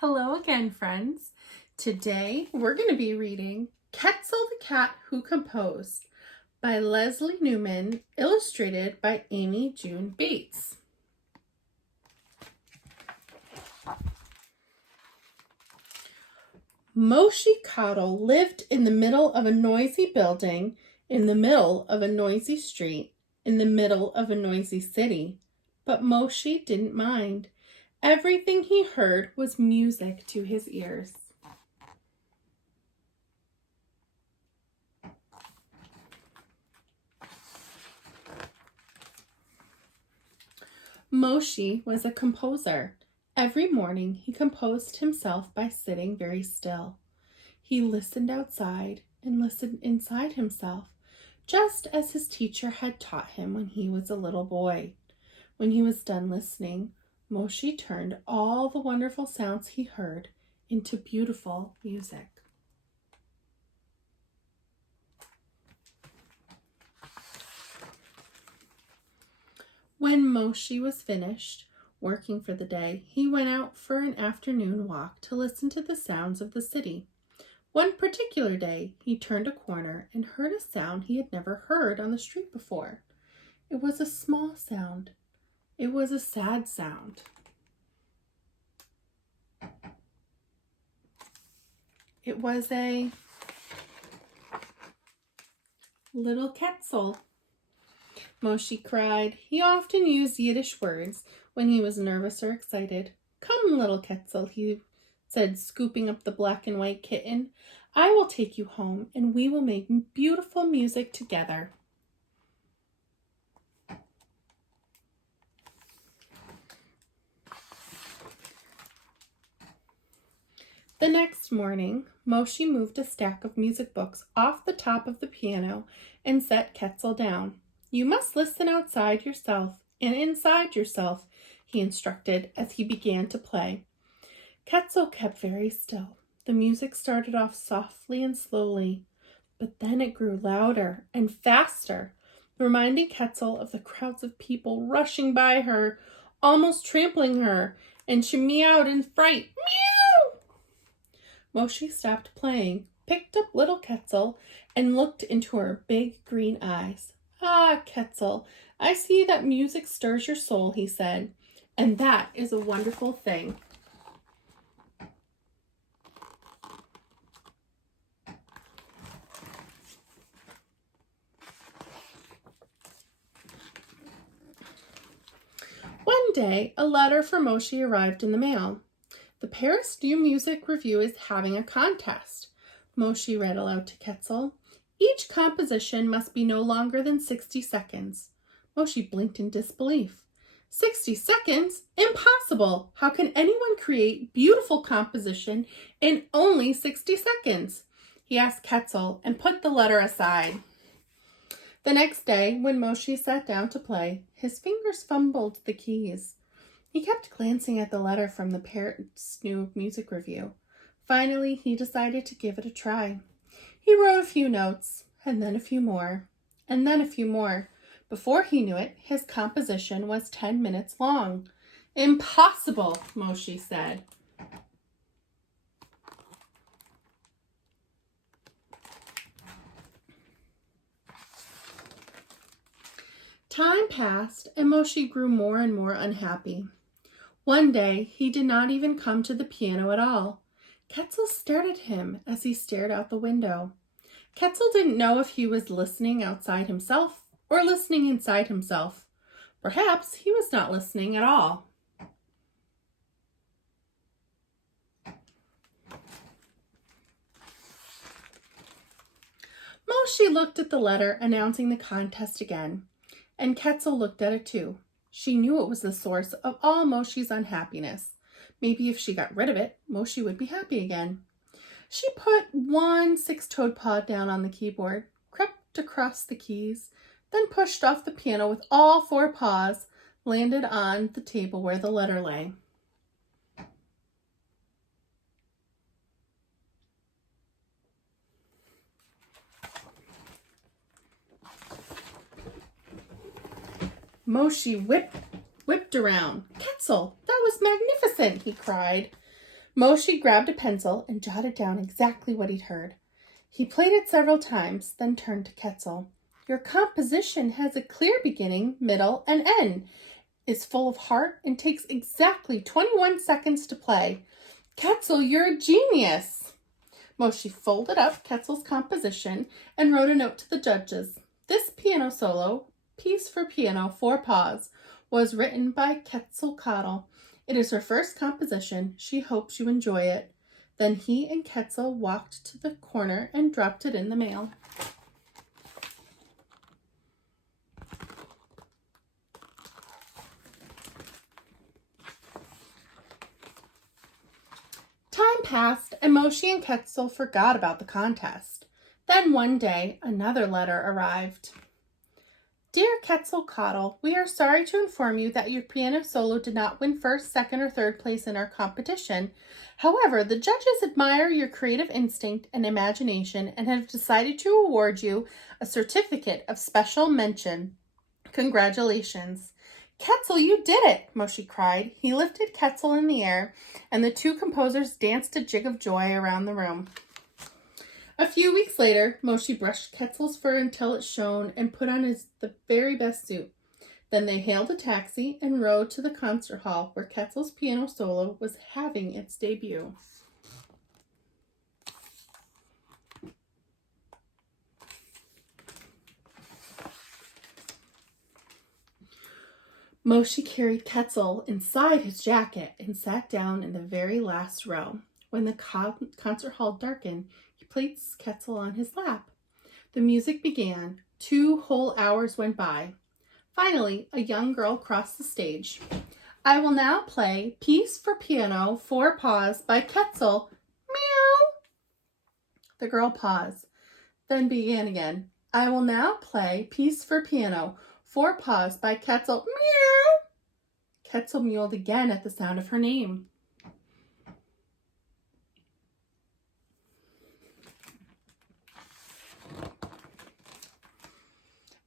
Hello again, friends. Today we're going to be reading Ketzel the Cat Who Composed by Leslea Newman, illustrated by Amy June Bates. Moshi Coddle lived in the middle of a noisy building, in the middle of a noisy street, in the middle of a noisy city. But Moshi didn't mind. Everything he heard was music to his ears. Moshi was a composer. Every morning he composed himself by sitting very still. He listened outside and listened inside himself, just as his teacher had taught him when he was a little boy. When he was done listening, Moshi turned all the wonderful sounds he heard into beautiful music. When Moshi was finished working for the day, he went out for an afternoon walk to listen to the sounds of the city. One particular day, he turned a corner and heard a sound he had never heard on the street before. It was a small sound. It was a sad sound. It was a little Ketzel. Moshi cried. He often used Yiddish words when he was nervous or excited. Come, little Ketzel, he said, scooping up the black and white kitten. I will take you home and we will make beautiful music together. The next morning, Moshi moved a stack of music books off the top of the piano and set Ketzel down. You must listen outside yourself and inside yourself, he instructed as he began to play. Ketzel kept very still. The music started off softly and slowly, but then it grew louder and faster, reminding Ketzel of the crowds of people rushing by her, almost trampling her, and she meowed in fright. Meow! Moshi stopped playing, picked up little Ketzel, and looked into her big green eyes. Ah, Ketzel, I see that music stirs your soul, he said, and that is a wonderful thing. One day, a letter for Moshi arrived in the mail. The Paris New Music Review is having a contest. Moshi read aloud to Ketzel. Each composition must be no longer than 60 seconds. Moshi blinked in disbelief. 60 seconds? Impossible! How can anyone create beautiful composition in only 60 seconds? He asked Ketzel and put the letter aside. The next day, when Moshi sat down to play, his fingers fumbled the keys. He kept glancing at the letter from the Paris New Music Review. Finally, he decided to give it a try. He wrote a few notes, and then a few more, and then a few more. Before he knew it, his composition was 10 minutes long. Impossible, Moshi said. Time passed, and Moshi grew more and more unhappy. One day, he did not even come to the piano at all. Ketzel stared at him as he stared out the window. Ketzel didn't know if he was listening outside himself or listening inside himself. Perhaps he was not listening at all. Moshi looked at the letter announcing the contest again, and Ketzel looked at it too. She knew it was the source of all Moshi's unhappiness. Maybe if she got rid of it, Moshi would be happy again. She put one six-toed paw down on the keyboard, crept across the keys, then pushed off the piano with all four paws, landed on the table where the letter lay. Moshi whipped around. Ketzel, that was magnificent, he cried. Moshi grabbed a pencil and jotted down exactly what he'd heard. He played it several times, then turned to Ketzel. Your composition has a clear beginning, middle, and end, is full of heart, and takes exactly 21 seconds to play. Ketzel, you're a genius! Moshi folded up Ketzel's composition and wrote a note to the judges. This piano solo, Piece for Piano, 4 Paws, was written by Ketzel Cottle. It is her first composition. She hopes you enjoy it. Then he and Ketzel walked to the corner and dropped it in the mail. Time passed, and Moshi and Ketzel forgot about the contest. Then one day, another letter arrived. Dear Ketzel Cottle, we are sorry to inform you that your piano solo did not win first, second, or third place in our competition. However, the judges admire your creative instinct and imagination and have decided to award you a certificate of special mention. Congratulations. Ketzel, you did it, Moshi cried. He lifted Ketzel in the air, and the two composers danced a jig of joy around the room. A few weeks later, Moshi brushed Ketzel's fur until it shone and put on the very best suit. Then they hailed a taxi and rode to the concert hall where Ketzel's piano solo was having its debut. Moshi carried Ketzel inside his jacket and sat down in the very last row. When the concert hall darkened, he placed Ketzel on his lap. The music began. 2 whole hours went by. Finally, a young girl crossed the stage. I will now play Piece for Piano, 4 Paws by Ketzel. Meow. The girl paused, then began again. I will now play Piece for Piano, 4 Paws by Ketzel. Meow. Ketzel mewed again at the sound of her name.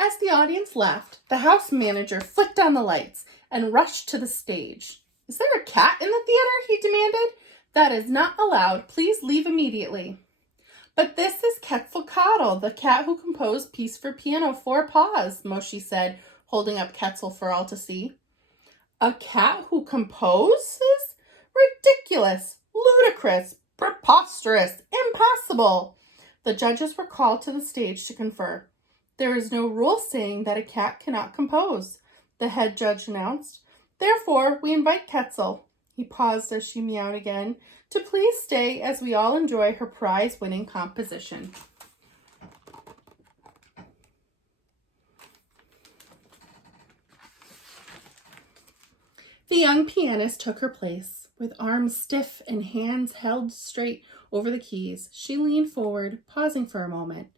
As the audience left, the house manager flicked on the lights and rushed to the stage. Is there a cat in the theater? He demanded. That is not allowed. Please leave immediately. But this is Ketzel Cottle, the cat who composed Piece for Piano, 4 Paws, Moshi said, holding up Ketzel for all to see. A cat who composes? Ridiculous, ludicrous, preposterous, impossible. The judges were called to the stage to confer. There is no rule saying that a cat cannot compose, the head judge announced. Therefore, we invite Ketzel, he paused as she meowed again, to please stay as we all enjoy her prize-winning composition. The young pianist took her place. With arms stiff and hands held straight over the keys, she leaned forward, pausing for a moment,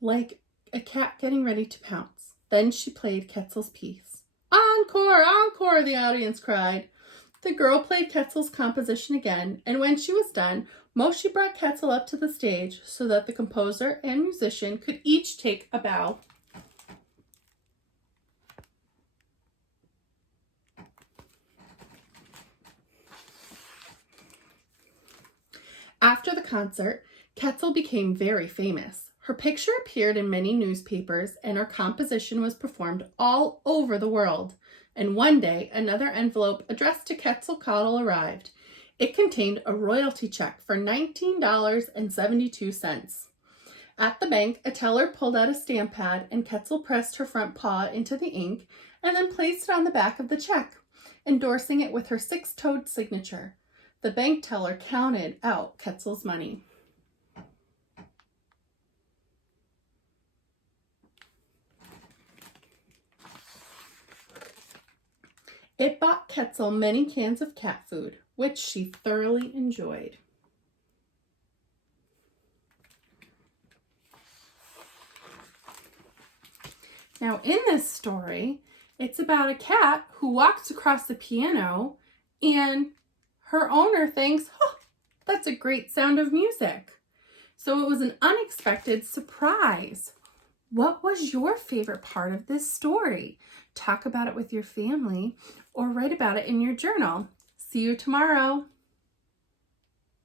like a cat getting ready to pounce. Then she played Ketzel's piece. Encore, encore, the audience cried. The girl played Ketzel's composition again, and when she was done, Moshi brought Ketzel up to the stage so that the composer and musician could each take a bow. After the concert, Ketzel became very famous. Her picture appeared in many newspapers, and her composition was performed all over the world. And one day, another envelope addressed to Ketzel Cottle arrived. It contained a royalty check for $19.72. At the bank, a teller pulled out a stamp pad, and Ketzel pressed her front paw into the ink and then placed it on the back of the check, endorsing it with her 6-toed signature. The bank teller counted out Ketzel's money. It bought Ketzel many cans of cat food, which she thoroughly enjoyed. Now, in this story, it's about a cat who walks across the piano and her owner thinks, oh, that's a great sound of music. So it was an unexpected surprise. What was your favorite part of this story? Talk about it with your family or write about it in your journal. See you tomorrow.